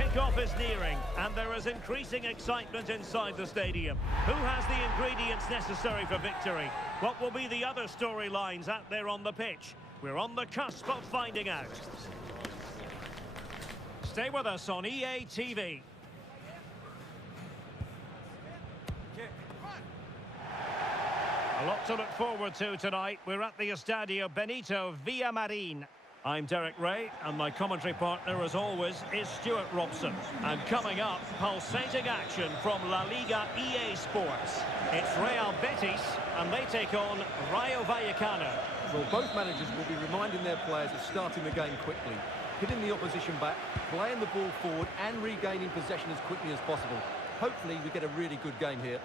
Kick-off is nearing, and there is increasing excitement inside the stadium. Who has the ingredients necessary for victory? What will be the other storylines out there on the pitch? We're on the cusp of finding out. Stay with us on EA TV. A lot to look forward to tonight. We're at the Estadio Benito Villamarin. I'm Derek Ray, and my commentary partner, as always, is Stuart Robson. And coming up, pulsating action from La Liga EA Sports. It's Real Betis, and they take on Rayo Vallecano. Well, both managers will be reminding their players of starting the game quickly, hitting the opposition back, playing the ball forward, and regaining possession as quickly as possible. Hopefully, we get a really good game here.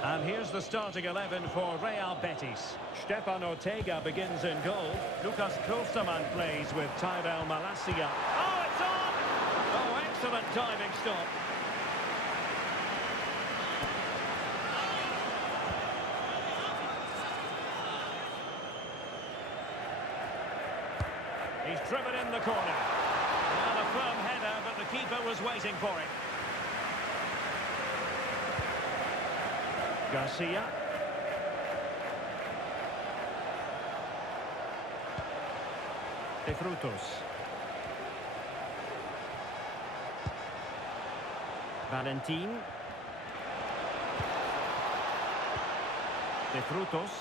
And here's the starting 11 for Real Betis. Stefan Ortega begins in goal. Lucas Klostermann plays with Tyrell Malacia. Oh, it's on! Oh, excellent diving stop. He's driven in the corner. And a firm header, but the keeper was waiting for it. Garcia. De Frutos. Valentin. De Frutos.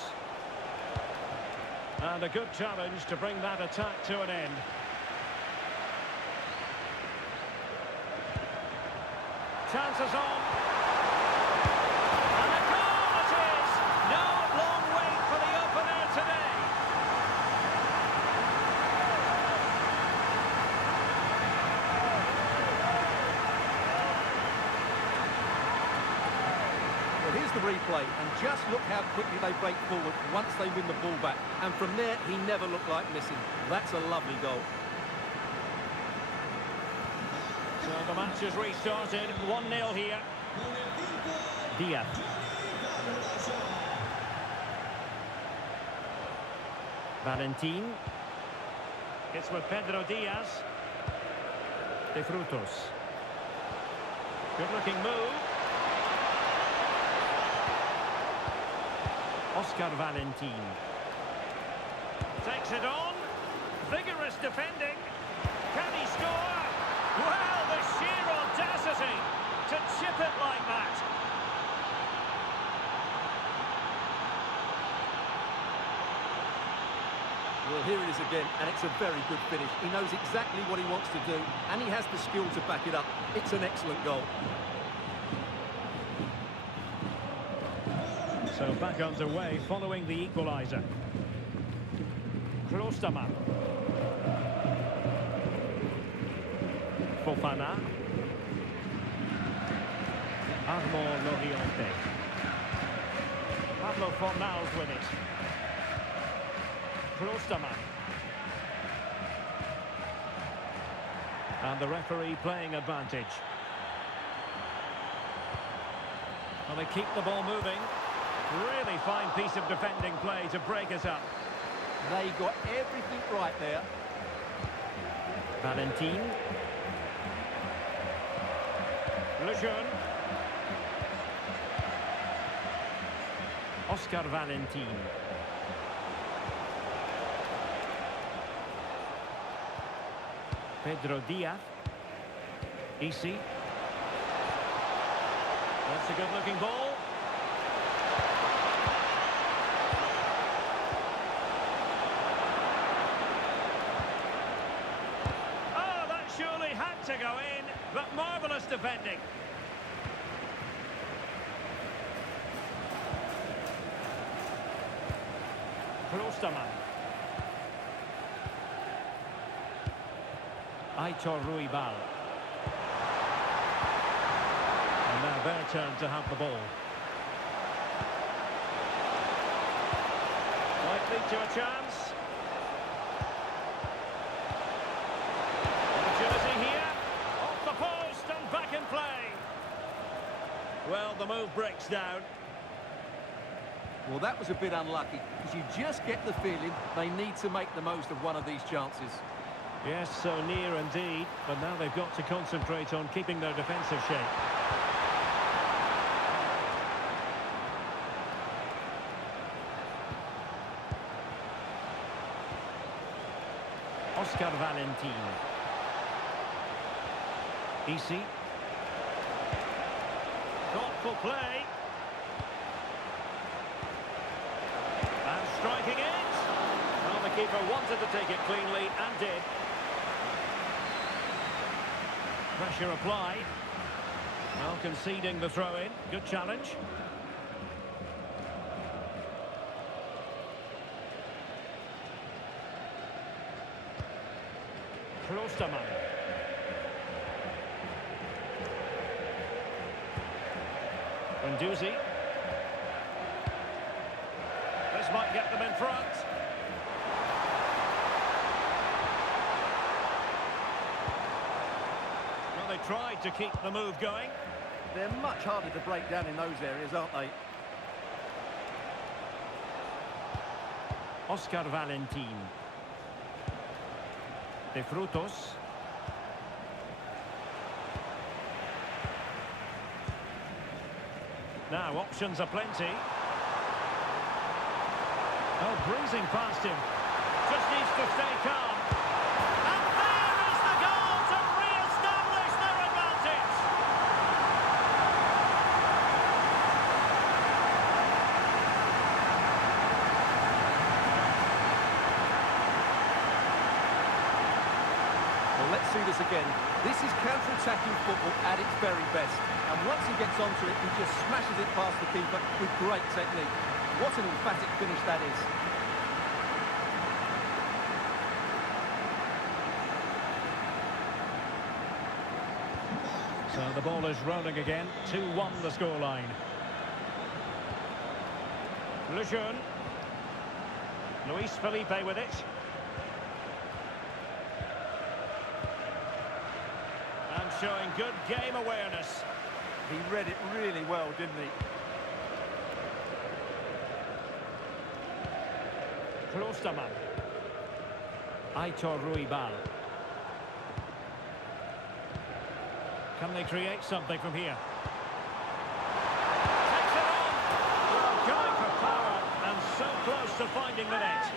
And a good challenge to bring that attack to an end. Chances on. Replay, and just look how quickly they break forward once they win the ball back, and from there he never looked like missing. That's a lovely goal. So the match has restarted, 1-0 here. Diaz. Valentin. It's with Pedro Diaz. De Frutos. Good looking move. Oscar Valentin takes it on. Vigorous defending. Can he score? Well, the sheer audacity to chip it like that. Well, here it is again, and it's a very good finish. He knows exactly what he wants to do, and he has the skill to back it up. It's an excellent goal. So back underway following the equaliser. Klostermann. Fofana. Armand Loriente. Pablo Fornals with it. Klostermann. And the referee playing advantage. Well, they keep the ball moving. Really fine piece of defending play to break us up. They got everything right there. Valentin. Lejeune. Oscar Valentin. Pedro Diaz. Isi. That's a good-looking ball. To go in, but marvellous defending. Klostermann. Aitor Ruibal. And now their turn to have the ball. Might lead to a chance. Well, the move breaks down. Well, that was a bit unlucky, because you just get the feeling they need to make the most of one of these chances. Yes, so near indeed, but now they've got to concentrate on keeping their defensive shape. Oscar Valentin. Easy. Thoughtful play. And striking it. Well, the keeper wanted to take it cleanly and did. Pressure applied. Well, conceding the throw-in. Good challenge. Klostermann. Guendouzi. This might get them in front. Well, they tried to keep the move going. They're much harder to break down in those areas, aren't they? Oscar Valentin. De Frutos. Now, options are plenty. Oh, breezing past him. Just needs to stay calm. And there is the goal to re-establish their advantage. Well, let's see this again. This is counter-attacking football at its very best. And once he gets onto it, he just smashes it past the keeper with great technique. What an emphatic finish that is. So the ball is rolling again. 2-1 the scoreline. Lejeune. Luis Felipe with it. And showing good game awareness. He read it really well, didn't he? Klostermann. Aitor Ruibal. Can they create something from here? Takes it on! Well, going for power and so close to finding the net.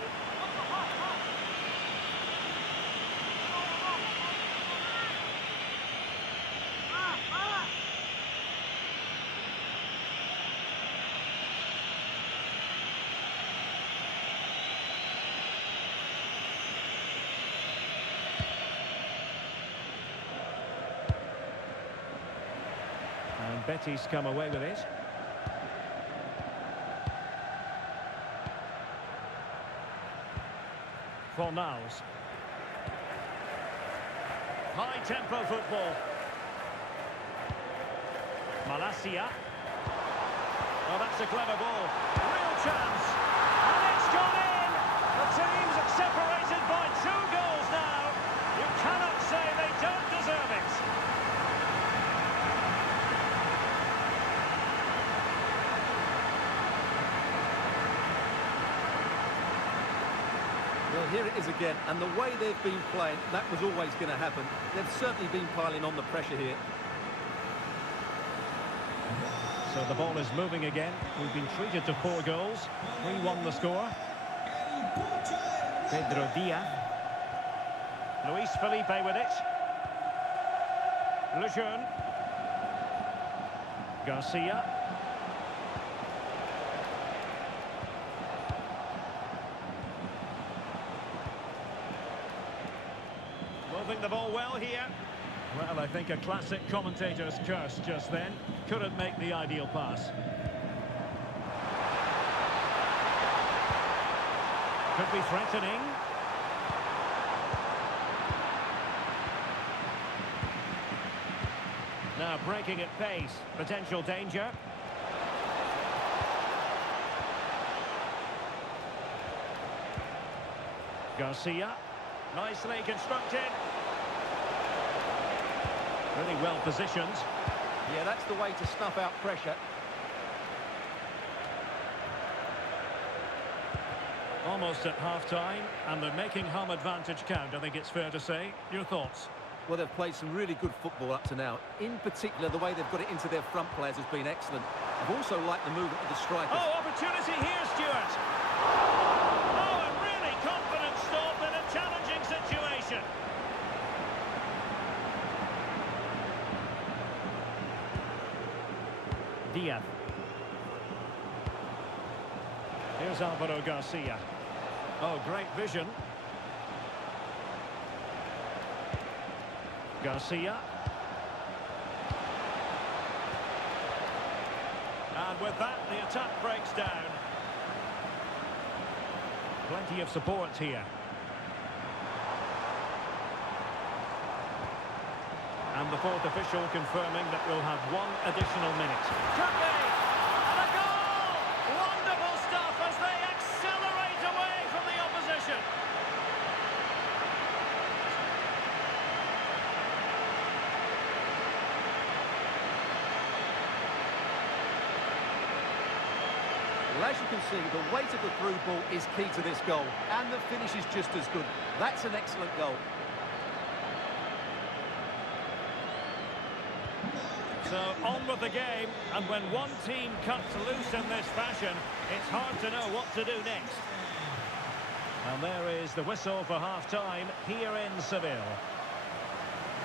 And Betis come away with it. Fornals. High-tempo football. Malacia. Oh, that's a clever ball. Real chance. And it's gone in! The teams are separated by 2 goals now. You cannot say they don't deserve it. Well, here it is again, and the way they've been playing, that was always going to happen. They've certainly been piling on the pressure here. So the ball is moving again. We've been treated to 4 goals. 3-1 the score. Pedro Diaz. Luis Felipe with it. Lejeune. Garcia. Moving the ball well here. Well, I think a classic commentator's curse just then. Couldn't make the ideal pass. Could be threatening. Now breaking at pace. Potential danger. Garcia. Nicely constructed. Really well positioned. Yeah, that's the way to snuff out pressure. Almost at half-time, and they're making home advantage count, I think it's fair to say. Your thoughts? Well, they've played some really good football up to now. In particular, the way they've got it into their front players has been excellent. I've also liked the movement of the strikers. Oh, opportunity here, Stuart. Oh, a really confident stop in a challenging situation. Diaz. Here's Alvaro Garcia. Oh, great vision. Garcia. And with that, the attack breaks down. Plenty of support here. And the fourth official confirming that we'll have one additional minute. Could be! And a goal! Wonderful stuff as they accelerate away from the opposition. Well, as you can see, the weight of the through ball is key to this goal. And the finish is just as good. That's an excellent goal. So on with the game, and when one team cuts loose in this fashion, it's hard to know what to do next. And there is the whistle for half-time here in Seville.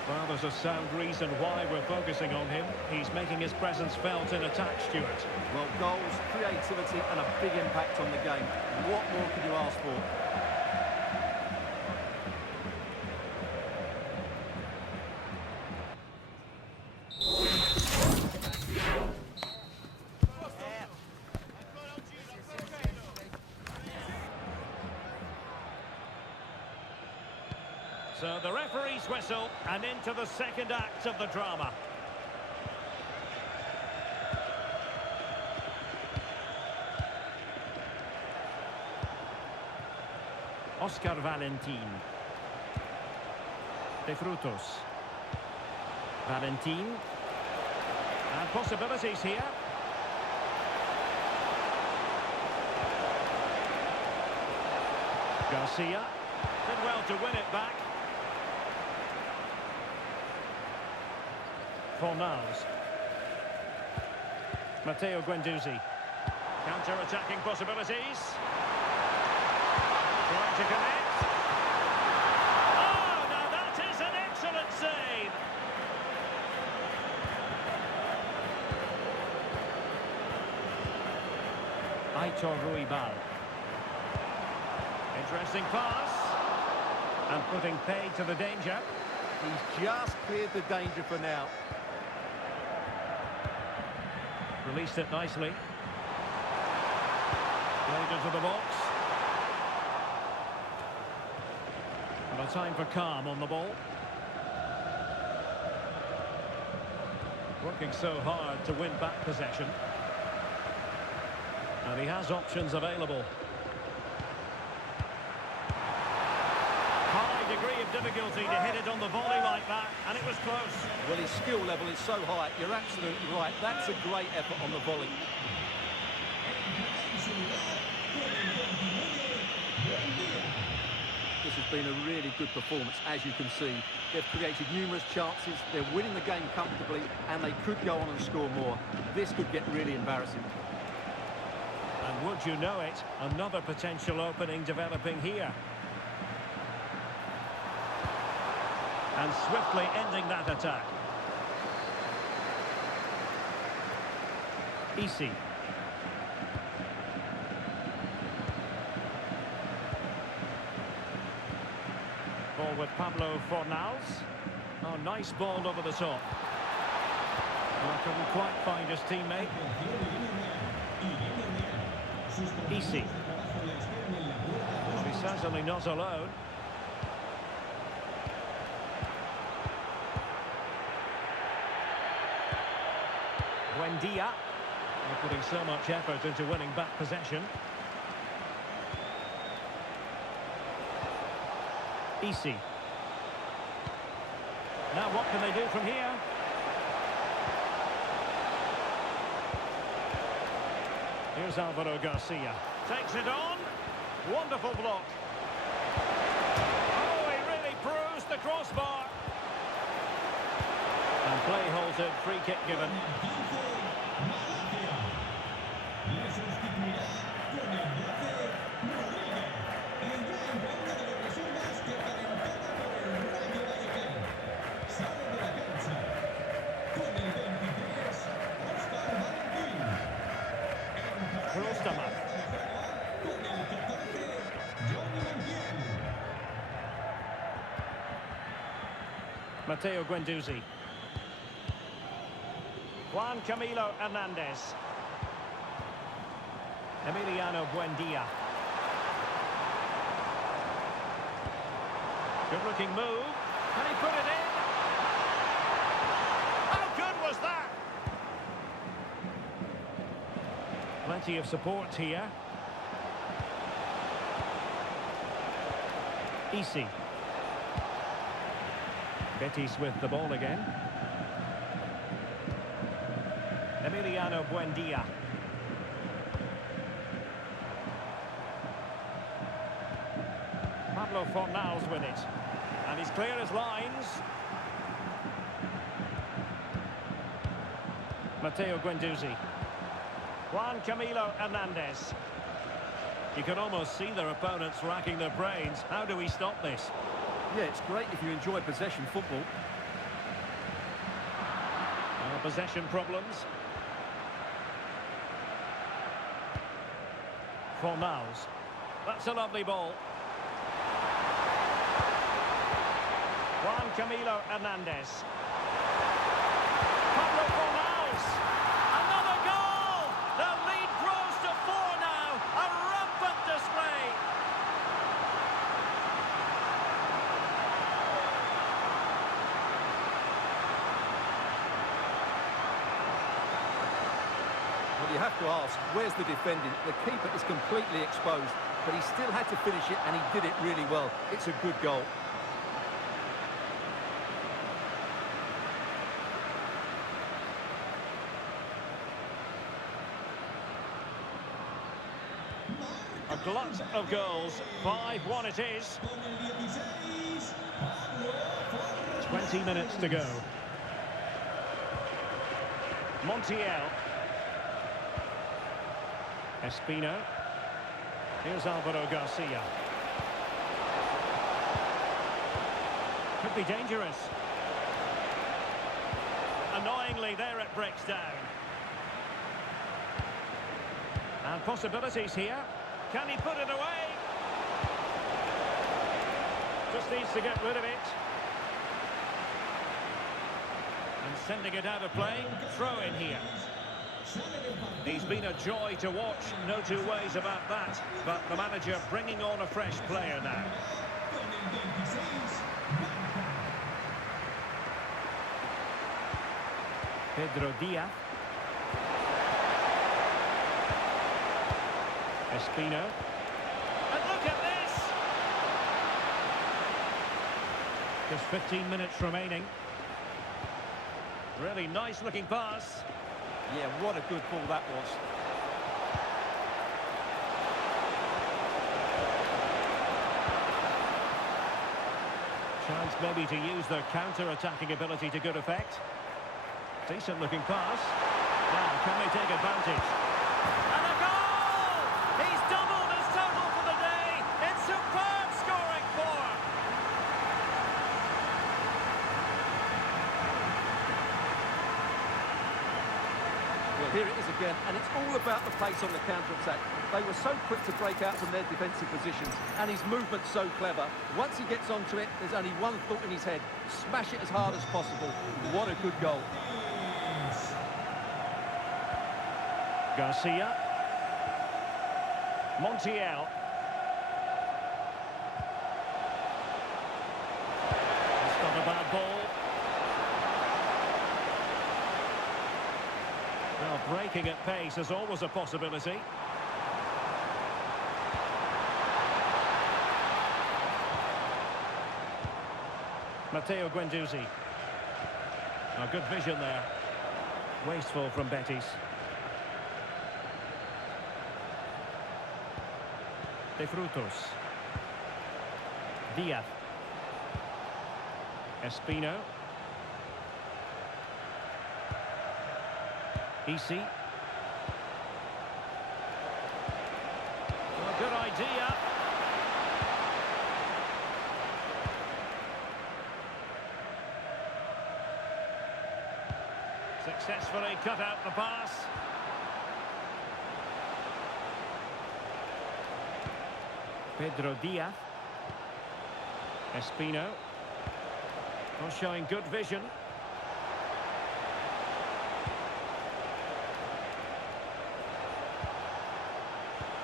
Well, there's a sound reason why we're focusing on him. He's making his presence felt in attack, Stuart. Well, goals, creativity and a big impact on the game. What more could you ask for? So the referee's whistle, and into the second act of the drama. Oscar Valentin. De Frutos. Valentin. And possibilities here. Garcia. Did well to win it back. Fornals. Matteo Guendouzi. Counter-attacking possibilities. Trying to connect. Oh, now that is an excellent save. Aitor Ruibal. Interesting pass. And putting paid to the danger. He's just cleared the danger for now. Released it nicely. Played into the box. And a time for calm on the ball. Working so hard to win back possession. And he has options available. High degree of difficulty to hit it on the volley like that, and it was close. Well, his skill level is so high. You're absolutely right. That's a great effort on the volley. This has been a really good performance, as you can see. They've created numerous chances, they're winning the game comfortably, and they could go on and score more. This could get really embarrassing. And would you know it, another potential opening developing here. And swiftly ending that attack. Easy. Ball with Pablo Fornals. Oh, nice ball over the top. Well, couldn't quite find his teammate. Easy. Well, he's certainly not alone. Buendia. They're putting so much effort into winning back possession. Easy. Now what can they do from here? Here's Alvaro Garcia. Takes it on. Wonderful block. Oh, he really bruised the crossbar. And play halted, free kick given. Matteo Guendouzi. Juan Camilo Hernandez. Emiliano Buendia. Good looking move. Can he put it in? How good was that? Plenty of support here. Easy. Betis with the ball again. Emiliano Buendia. Pablo Fornals with it. And he's clear as lines. Matteo Guendouzi. Juan Camilo Hernandez. You can almost see their opponents racking their brains. How do we stop this? Yeah, it's great if you enjoy possession football. Possession problems. Fornals. That's a lovely ball. Juan Camilo Hernandez. Pablo Fornals. Another goal! The lead grows to 4 now. A rampant display. Well, you have to ask, where's the defending? The keeper is completely exposed, but he still had to finish it, and he did it really well. It's a good goal. A glut of goals. 5-1 it is. 20 minutes to go. Montiel. Espino. Here's Alvaro Garcia. Could be dangerous. Annoyingly, there it breaks down. And possibilities here. Can he put it away? Just needs to get rid of it. And sending it out of play. Throw in here. He's been a joy to watch, no two ways about that. But the manager bringing on a fresh player now. Pedro Diaz. Espino. And look at this! Just 15 minutes remaining. Really nice looking pass. Yeah, what a good ball that was. Chance maybe to use their counter-attacking ability to good effect. Decent looking pass. Now, can they take advantage? And a goal! He's doubled his total for the day. It's superb scoring form. Well, here it is again, and it's all about the pace on the counter-attack. They were so quick to break out from their defensive positions, and his movement's so clever. Once he gets onto it, there's only one thought in his head. Smash it as hard as possible. What a good goal. Garcia. Montiel. It's not a bad ball. Well, breaking at pace is always a possibility. Matteo Guendouzi. Oh, good vision there. Wasteful from Betis. De Frutos. Diaz. Espino. Isi. Well, good idea. Successfully cut out the pass. Pedro Diaz. Espino. Not showing good vision.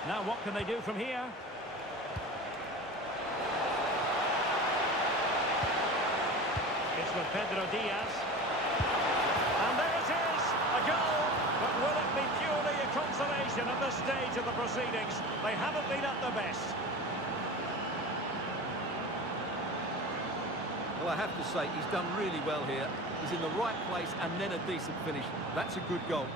Now what can they do from here? It's with Pedro Diaz. And there it is, a goal. But will it be purely a consolation at this stage of the proceedings? They haven't been at their best. Well, I have to say, he's done really well here. He's in the right place and then a decent finish. That's a good goal.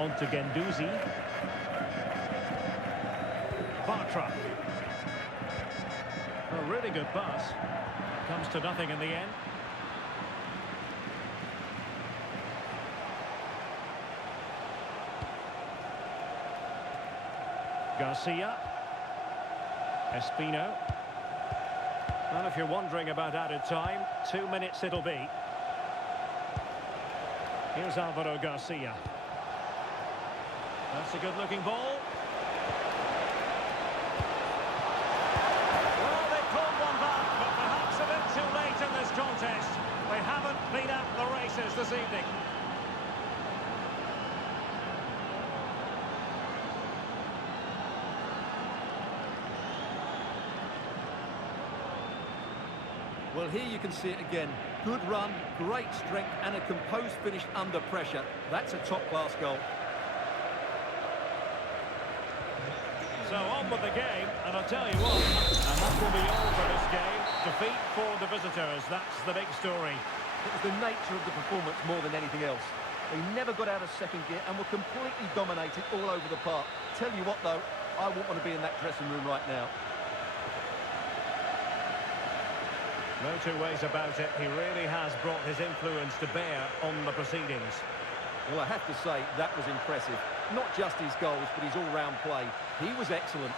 On to Guendouzi. Bartra. A really good pass. Comes to nothing in the end. Garcia. Espino. Well, if you're wondering about added time, 2 minutes it'll be. Here's Alvaro Garcia. That's a good-looking ball. Well, they pulled one back, but perhaps a bit too late in this contest. They haven't been at the races this evening. Well, here you can see it again. Good run, great strength, and a composed finish under pressure. That's a top-class goal. So on with the game, and I'll tell you what, and that will be all for this game. Defeat for the visitors, that's the big story. It was the nature of the performance more than anything else. They never got out of second gear and were completely dominated all over the park. Tell you what, though, I wouldn't want to be in that dressing room right now. No two ways about it, he really has brought his influence to bear on the proceedings. Well, I have to say, that was impressive. Not just his goals, but his all-round play. He was excellent.